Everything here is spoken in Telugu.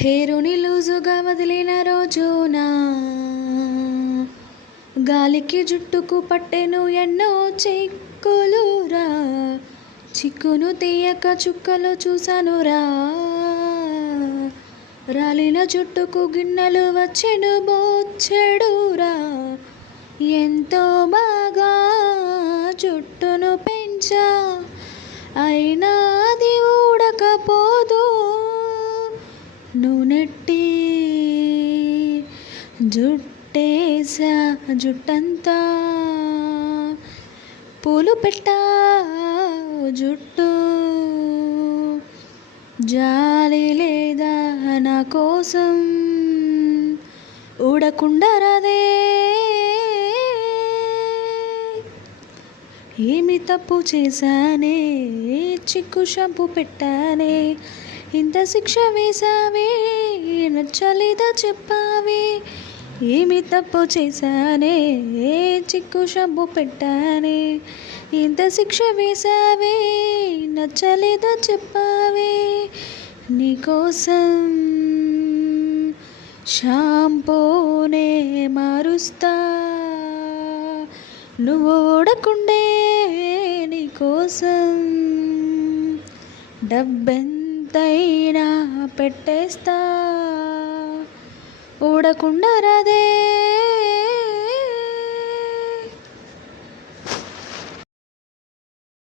హేరుని లూజుగా వదిలిన రోజున గాలికి జుట్టుకు పట్టెను ఎన్నో చిక్కులురా. చిక్కును తీయక చుక్కలు చూసానురా రాలిన జుట్టుకు గిన్నెలు వచ్చెను బోచ్చెడురా. ఎంతో బాగా జుట్టును పెంచా. అయినా అది ఊడకపోదు నూనెట్టి జుట్టేసా జుట్టంతా. పూలు పెట్టా జుట్టు జాలి లేదా నా కోసం. ఊడకుండా రాదే. ఏమి తప్పు చేశానే? చిక్కు షంపు పెట్టానే. ఇంత శిక్ష వేసావే నచ్చలేదా చెప్పావే? ఏమి తప్పు చేశానే చిక్కు షబ్బు పెట్టానే? ఇంత శిక్ష వేసావే నచ్చలేదా చెప్పావే? నీకోసం షాంపూనే మారుస్తా. నువ్వు ఓడకుండే నీకోసం డబ్బెంతైనా పెట్టేస్తా. ఊడకుండా రాదే